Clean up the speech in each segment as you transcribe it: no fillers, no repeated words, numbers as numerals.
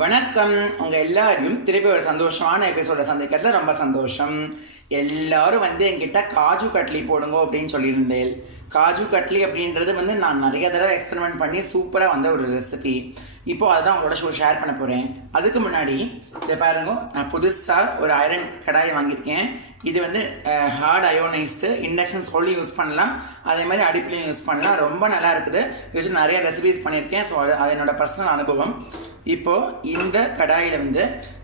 வணக்கம். உங்கள் எல்லாரையும் திருப்பி ஒரு சந்தோஷமான எபிசோட சந்திக்கிறதுல ரொம்ப சந்தோஷம். எல்லாரும் என்கிட்ட காஜு கட்லி போடுங்க அப்படின்னு சொல்லியிருந்தேன். காஜு கட்லி அப்படின்றது நான் நிறைய தடவை எக்ஸ்பெரிமெண்ட் பண்ணி சூப்பராக ஒரு ரெசிபி. இப்போது அதுதான் உங்களோட ஷேர் பண்ண போகிறேன். அதுக்கு முன்னாடி இதை பாருங்க, நான் புதுசாக ஒரு ஐரன் கடாய் வாங்கியிருக்கேன். இது ஹார்ட் அயோனைஸ்டு இண்டக்ஷன் சொல்லி யூஸ் பண்ணலாம், அதே மாதிரி அடுப்புலையும் யூஸ் பண்ணலாம். ரொம்ப நல்லா இருக்குது. இது வச்சு நிறைய ரெசிபிஸ் பண்ணியிருக்கேன். ஸோ அது என்னோடய பர்சனல் அனுபவம். இப்போது இந்த கடாயில்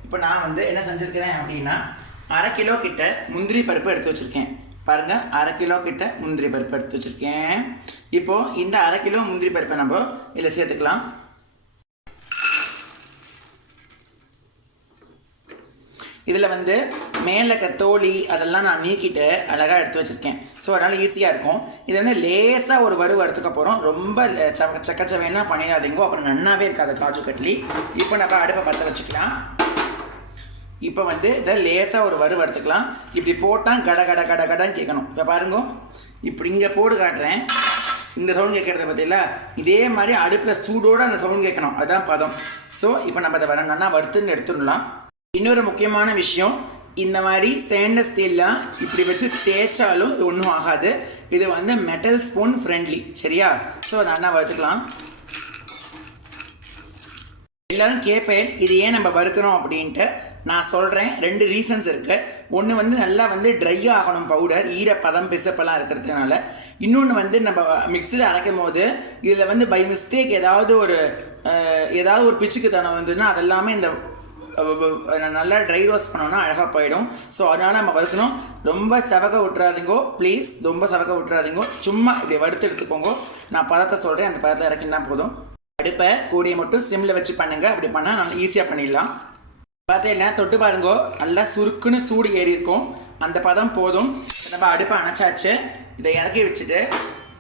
இப்போ நான் என்ன செஞ்சுருக்கிறேன் அப்படின்னா, 1/2 கிலோ கிட்ட முந்திரி பருப்பு எடுத்து வச்சுருக்கேன். பாருங்கள், 1/2 கிலோ கிட்ட முந்திரி பருப்பு எடுத்து வச்சுருக்கேன். இப்போது இந்த 1/2 கிலோ முந்திரி பருப்பை நம்ம இதில் சேர்த்துக்கலாம். இதில் மேலே தோலி அதெல்லாம் நான் நீக்கிட்டு அழகாக எடுத்து வச்சுருக்கேன். ஸோ அதனால் ஈஸியாக இருக்கும். இது லேசாக ஒரு வறுத்துக்க போகிறோம். ரொம்ப சக்கச்சவேன்னா பண்ணிடாதீங்கோ, அப்புறம் நன்னாவே இருக்காது காஜு கட்லி. இப்போ நம்ம அடுப்பை பற்ற வச்சுக்கலாம். இப்போ இதை லேசாக ஒரு வறுத்துக்கலாம். இப்படி போட்டால் கட கட கட கடான்னு கேட்கணும். இப்போ பாருங்க, இப்படி இங்கே போடு காட்டுறேன். இந்த சவுண்ட் கேட்குறத பார்த்தீங்களா, இதே மாதிரி அடுப்பில் சூடோடு அந்த சவுண்ட் கேட்கணும். அதுதான் பதம். ஸோ இப்போ நம்ம அதை நல்லா வறுத்துன்னு எடுத்துடலாம். இன்னொரு முக்கியமான விஷயம், இந்த மாதிரி ஸ்டெயின்லெஸ் ஸ்டீல்லாம் இப்படி வச்சு தேய்ச்சாலும் இது ஒன்றும் ஆகாது. இது மெட்டல் ஸ்பூன் ஃப்ரெண்ட்லி, சரியா? ஸோ அதை நல்லா வறுத்துக்கலாம். எல்லோரும் கேட்பேன், இது ஏன் நம்ம வறுக்கிறோம் அப்படின்ட்டு. நான் சொல்கிறேன், 2 ரீசன்ஸ் இருக்குது. ஒன்று நல்லா ட்ரை ஆகணும் பவுடர், ஈரப்பதம் பிசப்பெல்லாம் இருக்கிறதுனால. இன்னொன்று நம்ம மிக்சியில் அரைக்கும் போது இதில் பை மிஸ்டேக் ஏதாவது ஒரு பிச்சுக்கு தனம் அதெல்லாமே இந்த நல்லா ட்ரை ரோஸ்ட் பண்ணோன்னா அழகாக போயிடும். ஸோ அதனால் நம்ம வறுக்கணும். ரொம்ப செவக்க விட்டுறாதீங்கோ ப்ளீஸ், ரொம்ப செவக்க விட்டுறாதீங்கோ. சும்மா இப்படி வறுத்து எடுத்துக்கோங்க. நான் பதத்தை சொல்கிறேன், அந்த பதத்தை இறக்கினா போதும். அடுப்பை கூடிய மட்டும் சிம்மில் வச்சு பண்ணுங்கள். அப்படி பண்ணால் நம்ம ஈஸியாக பண்ணிடலாம். பார்த்தீங்கன்னா தொட்டு பாருங்கோ, நல்லா சுருக்குன்னு சூடு ஏறி இருக்கும். அந்த பதம் போதும். நம்ம அடுப்பை அணைச்சாச்சு. இதை இறக்கி வச்சுட்டு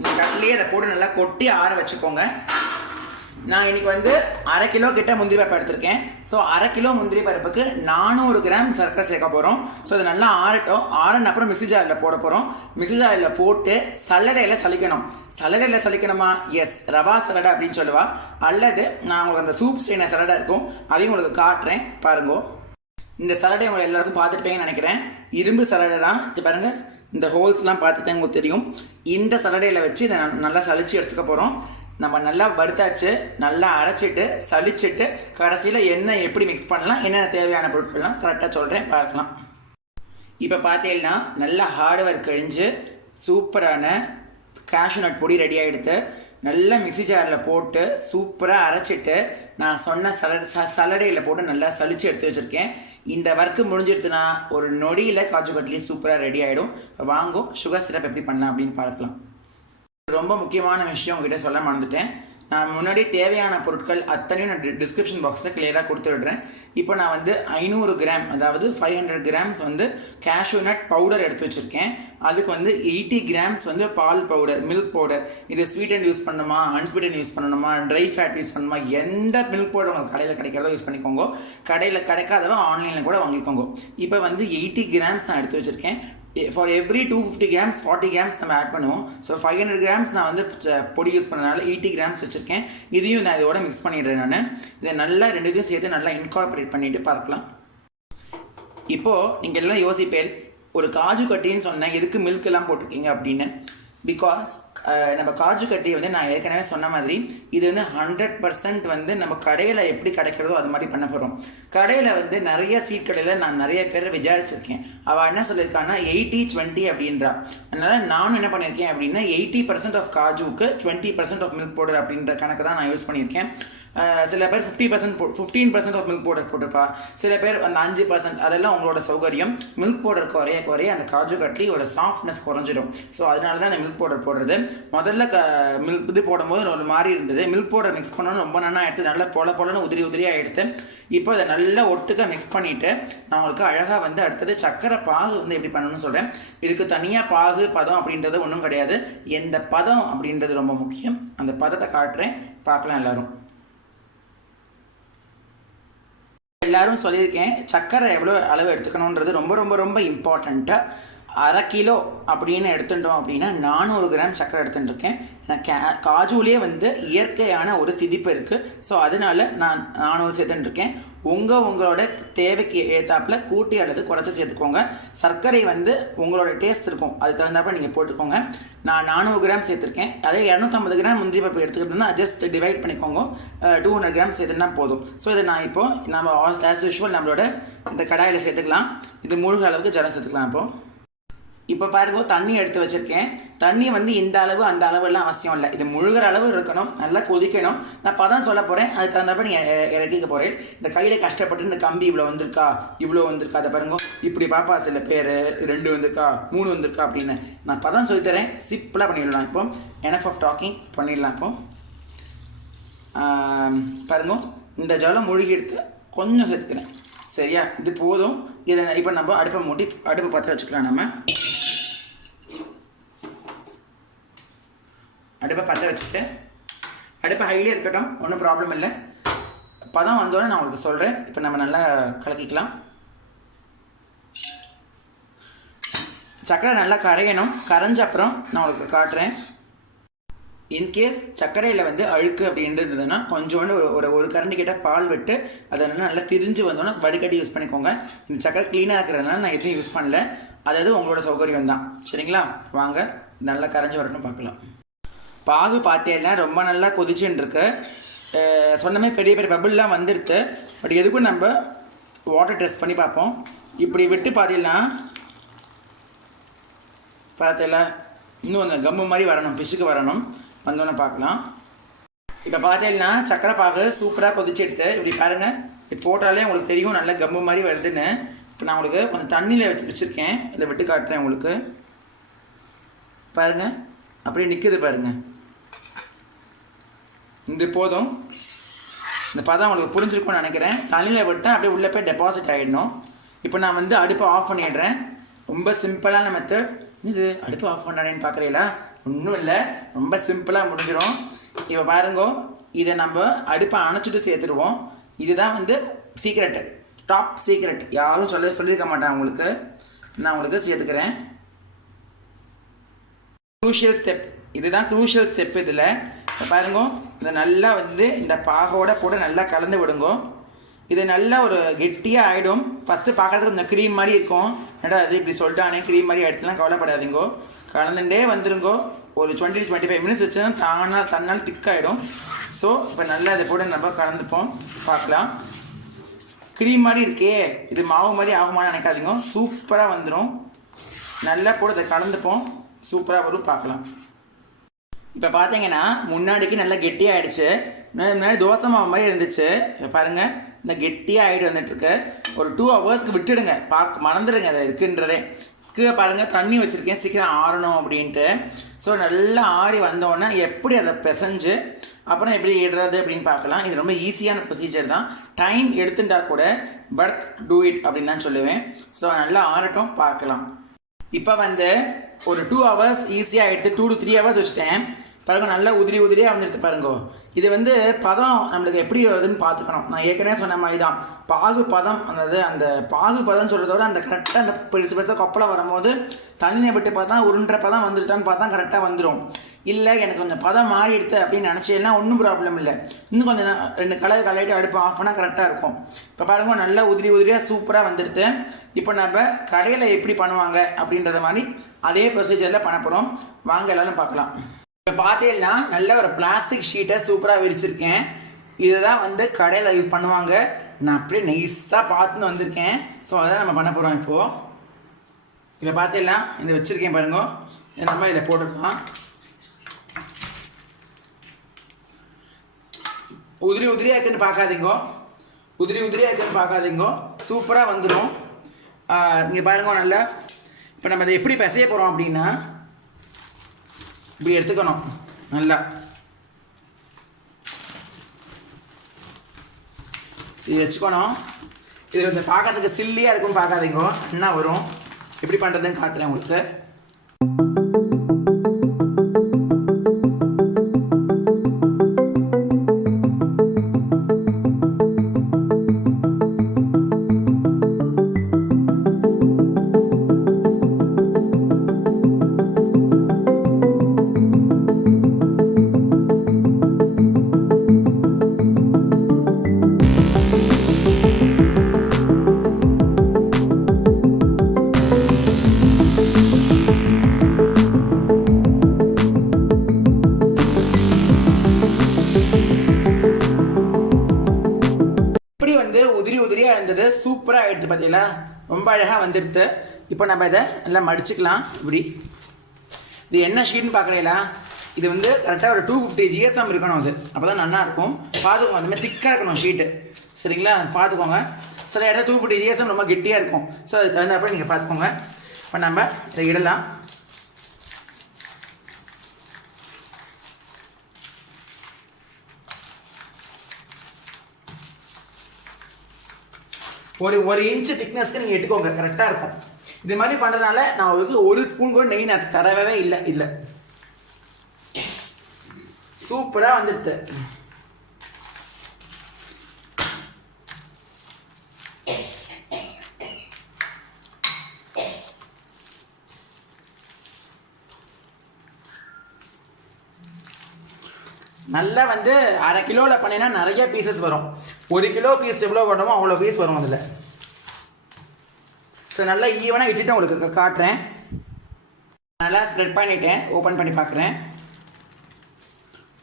இந்த கட்லியே அதை போட்டு நல்லா கொட்டி ஆற வச்சுக்கோங்க. நான் இன்றைக்கி 1/2 கிலோ கிட்ட முந்திரி பருப்பு எடுத்திருக்கேன். ஸோ 1/2 கிலோ முந்திரி பருப்புக்கு 400 கிராம் சர்க்கரை சேர்க்க போகிறோம். ஸோ அதை நல்லா ஆறட்டும். ஆறின அப்புறம் மிக்ஸி ஜாரில் போட போகிறோம். மிக்ஸி ஜாரில் போட்டு சல்லடையில் சலிக்கணும். சல்லடையில் சலிக்கணுமா? எஸ், ரவா சலடை அப்படின்னு சொல்லுவா. அல்லது நான் உங்களுக்கு அந்த சூப் செய்யின சலடை இருக்கும், அதையும் உங்களுக்கு காட்டுறேன் பாருங்கோ. இந்த சலடை உங்களுக்கு எல்லாருக்கும் பார்த்துருப்பீங்கன்னு நினைக்கிறேன். இரும்பு சலடை தான். பாருங்கள், இந்த ஹோல்ஸ்லாம் பார்த்துட்டு உங்களுக்கு தெரியும். இந்த சலடையில் வச்சு இதை நல்லா சலிச்சு எடுத்துக்க போகிறோம். நம்ம நல்லா வறுத்தாச்சு, நல்லா அரைச்சிட்டு சலிச்சிட்டு கடைசியில் எண்ணெய் எப்படி மிக்ஸ் பண்ணலாம், என்னென்ன தேவையான பொருட்கள்லாம் கரெக்டாக சொல்கிறேன், பார்க்கலாம். இப்போ பார்த்தீங்கன்னா நல்லா ஹார்ட் ஒர்க் கழிஞ்சு சூப்பரான கேஷ்யூநட் பொடி ரெடி ஆகிடுது. நல்லா மிக்ஸி ஜாரில் போட்டு சூப்பராக அரைச்சிட்டு நான் சொன்ன சலடையில் போட்டு நல்லா சலிச்சு எடுத்து வச்சுருக்கேன். இந்த ஒர்க்கு முடிஞ்சிடுச்சுன்னா ஒரு நொடியில் காஜு கட்லி சூப்பராக ரெடி ஆகிடும். வாங்கும் சுகர் சிரப் எப்படி பண்ணலாம் அப்படின்னு பார்க்கலாம். ரொம்ப முக்கியமான விஷயம் உங்ககிட்ட சொல்ல மறந்துட்டேன். நான் முன்னாடி தேவையான பொருட்கள் அத்தனையும் நான் டிஸ்கிரிப்ஷன் பாக்ஸில் கிளியராக கொடுத்து விடுறேன். இப்போ நான் 500 கிராம், அதாவது 500 கிராம்ஸ் கேஷ்யூநட் பவுடர் எடுத்து வச்சுருக்கேன். அதுக்கு 80 கிராம்ஸ் பால் பவுடர், மில்க் பவுடர். இது ஸ்வீட்டன் யூஸ் பண்ணணுமா, அன்ஸ்வீட்டன் யூஸ் பண்ணணுமா, ட்ரை ஃபேட் யூஸ் பண்ணணுமா, எந்த மில்க் பவுடர் உங்களுக்கு கடையில் கிடைக்கிறதோ யூஸ் பண்ணிக்கோங்க. கடையில் கிடைக்காதவங்க ஆன்லைனில் கூட வாங்கிக்கோங்க. இப்போ 80 கிராம்ஸ் நான் எடுத்து வச்சுருக்கேன். ஃபார் எவ்ரி 250 கிராம்ஸ் 40 கிராம்ஸ் நம்ம ஆட் பண்ணுவோம். ஸோ 500 கிராம்ஸ் நான் பொடி யூஸ் பண்ணனால 80 கிராம்ஸ் வச்சுருக்கேன். இதையும் நான் இதோட மிக்ஸ் பண்ணிடுறேன். நான் இதை நல்லா ரெண்டுத்தையும் சேர்த்து நல்லா இன்கார்பரேட் பண்ணிவிட்டு பார்க்கலாம். இப்போது நீங்கள் எல்லாம் யோசிப்பேன், ஒரு காஜு கட்டின்னு சொன்னேன், எதுக்கு மில்க் எல்லாம் போட்டிருக்கீங்க அப்படின்னு. பிகாஸ் நம்ம காஜு கட்டி நான் ஏற்கனவே சொன்ன மாதிரி இது 100% நம்ம கடையில் எப்படி கிடைக்கிறதோ அது மாதிரி பண்ண போகிறோம். கடையில் நிறைய ஸ்வீட் கடையில் நான் நிறைய பேரை விசாரிச்சிருக்கேன். அவள் என்ன சொல்லியிருக்கான்னா 80-20 அப்படின்றா. அதனால் நான் என்ன பண்ணியிருக்கேன் அப்படின்னா 80% ஆஃப் காஜுக்கு 20% ஆஃப் மில்க் பவுடர் அப்படின்ற கணக்கு தான் நான் யூஸ் பண்ணியிருக்கேன். சில பேர் 15% ஆஃப் மில்க் பவுடர் போட்டுப்பா, சில பேர் அந்த 5%. அதெல்லாம் உங்களோட சௌகரியம். மில்க் பவுடர் குறைய அந்த காஜு கட்லி ஒரு சாஃப்ட்னஸ் குறைஞ்சிடும். ஸோ அதனால தான் அந்த மில்க் பவுடர் போடுறது. முதல்ல மில்க் இது போடும்போது ஒரு மாதிரி இருந்தது. மில்க் பவுடர் மிக்ஸ் பண்ணணும் ரொம்ப நல்லா எடுத்து நல்லா பொலன்னு உதிரியாக எடுத்து இப்போ அதை நல்லா ஒட்டுக்க மிக்ஸ் பண்ணிவிட்டு நான் உங்களுக்கு அழகாக அடுத்தது சக்கரை பாகு எப்படி பண்ணணும்னு சொல்கிறேன். இதுக்கு தனியாக பாகு பதம் அப்படின்றது ஒன்றும் கிடையாது. எந்த பதம் அப்படின்றது ரொம்ப முக்கியம். அந்த பதத்தை காட்டுறேன், பார்க்கலாம் எல்லோரும். எல்லாரும் சொல்லியிருக்கேன், சக்கரை எவ்வளோ அளவு எடுத்துக்கணுன்றது ரொம்ப ரொம்ப ரொம்ப இம்பார்ட்டண்ட்டாக. அரை கிலோ அப்படின்னு எடுத்துட்டோம் அப்படின்னா 400 கிராம் சர்க்கரை எடுத்துட்டுருக்கேன். நான் காஜுலேயே வந்து இயற்கையான ஒரு திதிப்பு இருக்குது. ஸோ அதனால நான் 400 சேர்த்துட்டுருக்கேன். உங்களோட தேவைக்கு ஏற்றாப்பில் கூட்டி அல்லது குறைச்சி சேர்த்துக்கோங்க. சர்க்கரை வந்து உங்களோட டேஸ்ட் இருக்கும், அதுக்கு தகுந்தாப்பில் நீங்கள் போட்டுக்கோங்க. நான் 400 கிராம் சேர்த்துருக்கேன். அதே 250 கிராம் முந்திரி பருப்பு எடுத்துக்கிட்டோம்னா ஜஸ்ட் டிவைட் பண்ணிக்கோங்க, 200 கிராம் சேர்த்துனா போதும். ஸோ இதை நான் இப்போது நம்ம ஆஸ் யூஷுவல் நம்மளோட இந்த கடாயில் சேர்த்துக்கலாம். இது மூழ்க அளவுக்கு ஜலம் சேர்த்துக்கலாம். இப்போ பாருங்க, தண்ணி எடுத்து வச்சுருக்கேன். தண்ணி வந்து இந்த அளவு அந்த அளவுலாம் அவசியம் இல்லை, இது முழுகிற அளவு இருக்கணும், நல்லா கொதிக்கணும். நான் பதம் சொல்ல போகிறேன், அதுக்கு தகுந்தப்ப நீங்கள் இறக்கிக்க போகிறேன். இந்த கையில் கஷ்டப்பட்டு இந்த கம்பி இவ்வளோ வந்திருக்கா இவ்வளோ வந்திருக்கா அதை பாருங்க, இப்படி பாப்பா சில பேர் 2 வந்திருக்கா 3 வந்திருக்கா அப்படின்னு. நான் பதம் சொல்லித்தரேன், சிம்பிளாக பண்ணிடலாம். இப்போ எனஃப் ஆஃப் டாக்கிங் பண்ணிடலாம். இப்போ பாருங்க, இந்த ஜலம் மூழ்கி எடுத்து கொஞ்சம் சேர்த்துக்கிறேன். சரியா, இது போதும். இதை இப்போ நம்ம அடுப்பை மூட்டி அடுப்பை பற்ற வச்சுக்கலாம். நம்ம அடுப்பை பற்ற வச்சுட்டு அடுப்பை ஹைலியே இருக்கட்டும், ஒன்றும் ப்ராப்ளம் இல்லை. பதம் வந்தோடனே நான் உங்களுக்கு சொல்கிறேன். இப்போ நம்ம நல்லா கலக்கிக்கலாம். சர்க்கரை நல்லா கரையணும். கரைஞ்ச அப்புறம் நான் உங்களுக்கு காட்டுறேன். இன்கேஸ் சர்க்கரையில் வந்து அழுக்கு அப்படின்னு இருந்ததுன்னா கொஞ்சோண்டு ஒரு கரண்டி கிட்ட பால் விட்டு அதை நல்லா திரிஞ்சு வந்தோன்னா வடிகட்டி யூஸ் பண்ணிக்கோங்க. இந்த சர்க்கரை க்ளீனாக இருக்கிறதுனால நான் எதுவும் யூஸ் பண்ணல, அதாவது உங்களோட சௌகரியம் தான். சரிங்களா, வாங்க நல்லா கரைஞ்சி வரணும் பார்க்கலாம். பாகு பார்த்தேன்னா ரொம்ப நல்லா கொதிச்சுன்னு இருக்கு. சொன்னமே பெரிய பெரிய பபிள்லாம் வந்துடுது. பட் எதுக்கும் நம்ம வாட்டர் டெஸ்ட் பண்ணி பார்ப்போம். இப்படி விட்டு பார்த்தீங்கன்னா இன்னும் அந்த கம்மு மாதிரி வரணும், பிசுக்கு வரணும், வந்தோன்னே பார்க்கலாம். இப்போ பார்த்தீங்கன்னா சக்கரை பாகு சூப்பராக கொதிச்சு எடுத்து இப்படி பாருங்கள். இப்போ போட்டாலே உங்களுக்கு தெரியும் நல்லா கம்மு மாதிரி வருதுன்னு. இப்போ நான் உங்களுக்கு கொஞ்சம் தண்ணியில் வச்சுருக்கேன், இதை விட்டு காட்டுறேன் உங்களுக்கு. பாருங்கள் அப்படியே நிற்குது பாருங்கள். இது போதும். இந்த பதம் உங்களுக்கு புரிஞ்சிருக்கும்னு நினைக்கிறேன். தண்ணியில் விட்டால் அப்படியே உள்ளே போய் டெபாசிட் ஆகிடணும். இப்போ நான் வந்து அடுப்பை ஆஃப் பண்ணிடுறேன். ரொம்ப சிம்பிளான மெத்தட் இது. அடுப்பு ஆஃப் பண்ணானேன்னு பார்க்குறீங்களா? ஒன்றும் இல்லை, ரொம்ப சிம்பிளாக முடிஞ்சிடும். இப்போ பாருங்கோ, இதை நம்ம அடுப்பை அணைச்சிட்டு சேர்த்துடுவோம். இதுதான் வந்து சீக்ரெட்டு, டாப் சீக்ரெட். யாரும் சொல்லியிருக்க மாட்டேன் உங்களுக்கு. நான் உங்களுக்கு சேர்த்துக்கிறேன். க்ரூஷியல் ஸ்டெப், இதுதான் க்ரூஷியல் ஸ்டெப். இதில் பாருங்க, இதை நல்லா வந்து இந்த பாகோட கூட நல்லா கலந்து விடுங்கோ. இது நல்லா ஒரு கெட்டியாக ஆகிடும். ஃபஸ்ட்டு பார்க்குறதுக்கு கொஞ்சம் க்ரீம் மாதிரி இருக்கும். ஏடா அது இப்படி சொல்லிட்டானே க்ரீம் மாதிரி ஆகிடுச்சுலாம் கவலைப்படாதீங்கோ. கலந்துட்டே வந்துருங்கோ. ஒரு 20-25 மினிட்ஸ் வச்சுன்னா தன்னால் திக்காகிடும். ஸோ இப்போ நல்லா இதை கூட நம்ம கலந்துப்போம், பார்க்கலாம். க்ரீம் மாதிரி இருக்கே, இது மாவு மாதிரி ஆகுமான்னு நினைக்காதீங்க, சூப்பராக வந்துடும். நல்லா கூட இதை கலந்துப்போம், சூப்பராக வரும், பார்க்கலாம். இப்போ பார்த்தீங்கன்னா முன்னாடிக்கு நல்லா கெட்டியாகிடுச்சு. முன்னாடி தோசை மாவு மாதிரி இருந்துச்சு. இப்போ பாருங்கள், இந்த கெட்டியாக ஆகிட்டு வந்துட்டுருக்கு. ஒரு 2 ஹவர்ஸ்க்கு விட்டுடுங்க, மறந்துடுங்க அதை இருக்குன்றதே. கீழே பாருங்கள் தண்ணி வச்சுருக்கேன், சீக்கிரம் ஆறணும் அப்படின்ட்டு. ஸோ நல்லா ஆறி வந்தோடனே எப்படி அதை பிசைஞ்சு அப்புறம் எப்படி இடுறது அப்படின்னு பார்க்கலாம். இது ரொம்ப ஈஸியான ப்ரொசீஜர் தான், டைம் எடுத்துட்டா கூட, பட் டூ இட் அப்படின்னு தான் சொல்லுவேன். ஸோ நல்லா ஆறட்டும், பார்க்கலாம். இப்போ வந்து ஒரு 2 ஹவர்ஸ் ஈஸியாக எடுத்து 2 to 3 ஹவர்ஸ் வச்சுட்டேன். பாருங்க நல்லா உதிரியாக வந்துடுது பாருங்க. இது வந்து பதம் நம்மளுக்கு எப்படி வருதுன்னு பார்த்துக்கணும். நான் ஏற்கனவே சொன்ன மாதிரி தான் பாகு பதம், அந்த பாகு பதம் சொல்கிறதோட அந்த கரெக்டாக அந்த பெருசாக கொப்பளம் வரும்போது தண்ணியை விட்டு பார்த்தா உருண்டை பதம் வந்துருச்சான்னு பார்த்தா கரெக்டாக வந்துடும். இல்லை எனக்கு கொஞ்சம் பதம் மாறி எடுத்து அப்படின்னு நினச்சேன்னா ஒன்றும் ப்ராப்ளம் இல்லை. இன்னும் கொஞ்சம் 2 கலரிட்டு அடுப்பு ஆஃப் பண்ணால் கரெக்டாக இருக்கும். இப்போ பாருங்க நல்லா உதிரியாக சூப்பராக வந்துடுது. இப்போ நம்ம கடையில் எப்படி பண்ணுவாங்க அப்படின்றத மாதிரி அதே ப்ரொசீஜரில் பண்ண போகிறோம். வாங்க எல்லாரும் பார்க்கலாம். இப்போ பார்த்தீங்கன்னா நல்ல ஒரு பிளாஸ்டிக் ஷீட்டை சூப்பராக விரிச்சிருக்கேன். இதுதான் வந்து கடையில் யூஸ் பண்ணுவாங்க. நான் அப்படியே நைஸாக பார்த்துன்னு வந்திருக்கேன். ஸோ அதான் நம்ம பண்ண போகிறோம். இப்போ பார்த்தீங்கன்னா இந்த வச்சுருக்கேன் பாருங்க, நம்ம இதில் போட்டுக்கலாம். உதிரியாக இருக்குன்னு பார்க்காதீங்க, சூப்பராக வந்துடும். இங்கே பாருங்க நல்லா. இப்போ நம்ம இதை எப்படி பிசைய போகிறோம் அப்படின்னா, இப்படி எடுத்துக்கணும். நல்லா இது வச்சுக்கணும். இது கொஞ்சம் பார்க்கறதுக்கு சில்லியாக இருக்குன்னு பார்க்காதீங்க, என்ன வரும் எப்படி பண்ணுறதுன்னு காட்டுறேன் உங்களுக்கு. வந்து உதிரி உதிரியாக இருந்தது, சூப்பராக எடுத்து பார்த்தீங்களா, ரொம்ப அழகாக வந்துடுது. இப்போ நம்ம இதை நல்லா மடிச்சுக்கலாம். இப்படி இது என்ன ஷீட்னு பார்க்குறீங்களா, இது வந்து கரெக்டாக ஒரு 250 GSM இருக்கணும். அது அப்போ தான் நல்லாயிருக்கும். பார்த்துக்கோங்க, அந்த மாதிரி திக்காக இருக்கணும் ஷீட்டு, சரிங்களா? பார்த்துக்கோங்க. சில இடத்துல 250 GSM ரொம்ப கெட்டியாக இருக்கும். ஸோ அது தகுந்தப்போ நீங்கள் பார்த்துக்கோங்க. இப்போ நம்ம இதை இடலாம். ஒரு இன்ச்சு திக்னஸ்க்கு நீங்கள் எடுத்துக்கோங்க, கரெக்டாக இருக்கும். இது மாதிரி பண்ணுறதுனால நான் ஒரு ஸ்பூன் கூட நெய் நான் தரவே இல்லை. இல்லை, சூப்பராக வந்துடுது. நல்லா வந்து 1/2 கிலோவில் பண்ணினா நிறைய பீசஸ் வரும். 1 கிலோ பீஸ் எவ்வளோ வரணுமோ அவ்வளோ பீஸ் வரும் அதில். ஸோ நல்லா ஈவனாக இட்டுட்டு உங்களுக்கு காட்டுறேன். நல்லா ஸ்ப்ரெட் பண்ணிட்டேன், ஓப்பன் பண்ணி பார்க்குறேன்.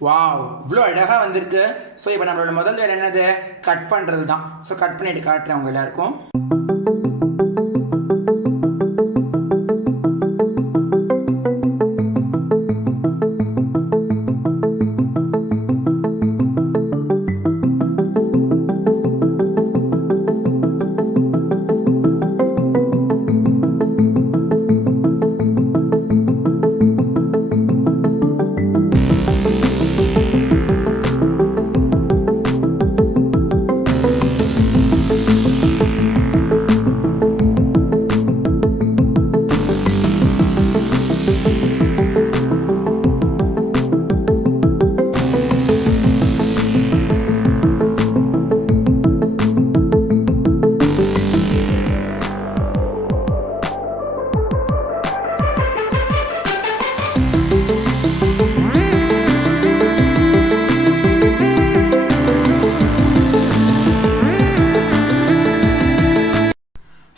வாவ், இவ்வளோ அழகாக வந்திருக்கு. ஸோ இப்போ நம்மளோட முதல் வேறு என்னது, கட் பண்ணுறது தான். ஸோ கட் பண்ணிவிட்டு காட்டுறேன் உங்கள் எல்லாருக்கும்.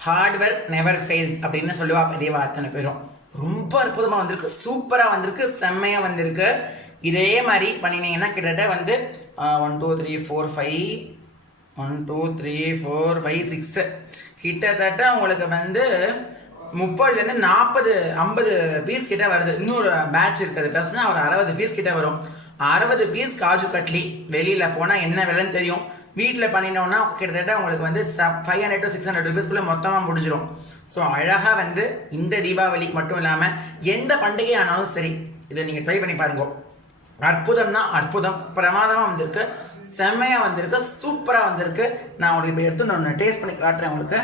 ஹார்ட் ஒர்க் நெவர் ஃபெயில்ஸ் அப்படின்னு சொல்லுவா பெரியவா அத்தனை பேரும். ரொம்ப அற்புதமாக வந்திருக்கு, சூப்பராக வந்திருக்கு, செம்மையாக வந்திருக்கு. இதே மாதிரி பண்ணினீங்கன்னா கிட்டத்தட்ட வந்து 1 2 3 4 5 1 2 3 4 5 6 கிட்டத்தட்ட உங்களுக்கு வந்து 30லேருந்து 40 50 பீஸ் கிட்ட வருது. இன்னொரு பேட்ச் இருக்குது, ப்ளஸ்னா ஒரு 60 பீஸ் கிட்ட வரும். 60 பீஸ் காஜு கட்லி வெளியில் போனால் என்ன விலைன்னு தெரியும். வீட்டில் பண்ணினோன்னா கிட்டத்தட்ட உங்களுக்கு வந்து 500 to 600 rupees மொத்தமாக முடிஞ்சிடும். ஸோ அழகாக வந்து இந்த தீபாவளிக்கு மட்டும் இல்லாமல் எந்த பண்டிகை ஆனாலும் சரி இதை நீங்கள் ட்ரை பண்ணி பாருங்க. அற்புதம்னா அற்புதம், பிரமாதமாக வந்திருக்கு, செம்மையாக வந்திருக்கு, சூப்பராக வந்திருக்கு. நான் உங்களுக்கு இப்போ எடுத்து நான் டேஸ்ட் பண்ணி காட்டுறேன். உங்களுக்கு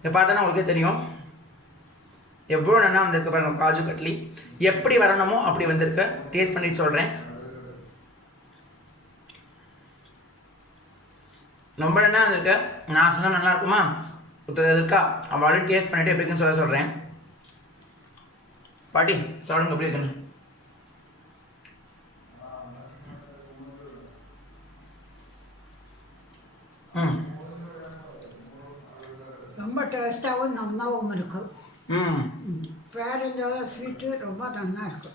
இதை பார்த்தோன்னா உங்களுக்கே தெரியும் எவ்வளோ நல்லா வந்திருக்கு பாருங்கள். காஜு கட்லி எப்படி வரணுமோ அப்படி வந்திருக்கு. டேஸ்ட் பண்ணி சொல்கிறேன். ரொம்ப நல்லா இருக்கு. நான் சொன்னால் நல்லா இருக்குமா, இருக்கா அவளும் டேஸ்ட் பண்ணிட்டு எப்படி இருக்குன்னு சொல்கிறேன். பாட்டி சாப்பிடுங்க, எப்படி இருக்குன்னு. ரொம்ப டேஸ்டாகவும் நல்லாவும் இருக்கு. பேரஞ்சோட ஸ்வீட்டு ரொம்ப நல்லா இருக்கு.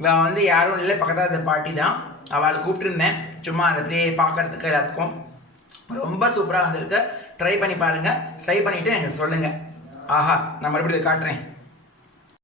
இவன் வந்து யாரும் இல்லை, பக்கத்தில் அந்த பாட்டி தான். அவளை கூப்பிட்டுருந்தேன் சும்மா அதை அப்படியே பார்க்கறதுக்கு எல்லாத்துக்கும். ரொம்ப சூப்பராக வந்திருக்கு. ட்ரை பண்ணி பாருங்கள். ட்ரை பண்ணிவிட்டு எனக்கு சொல்லுங்கள். ஆஹா, நான் மறுபடியும் காட்டுறேன்.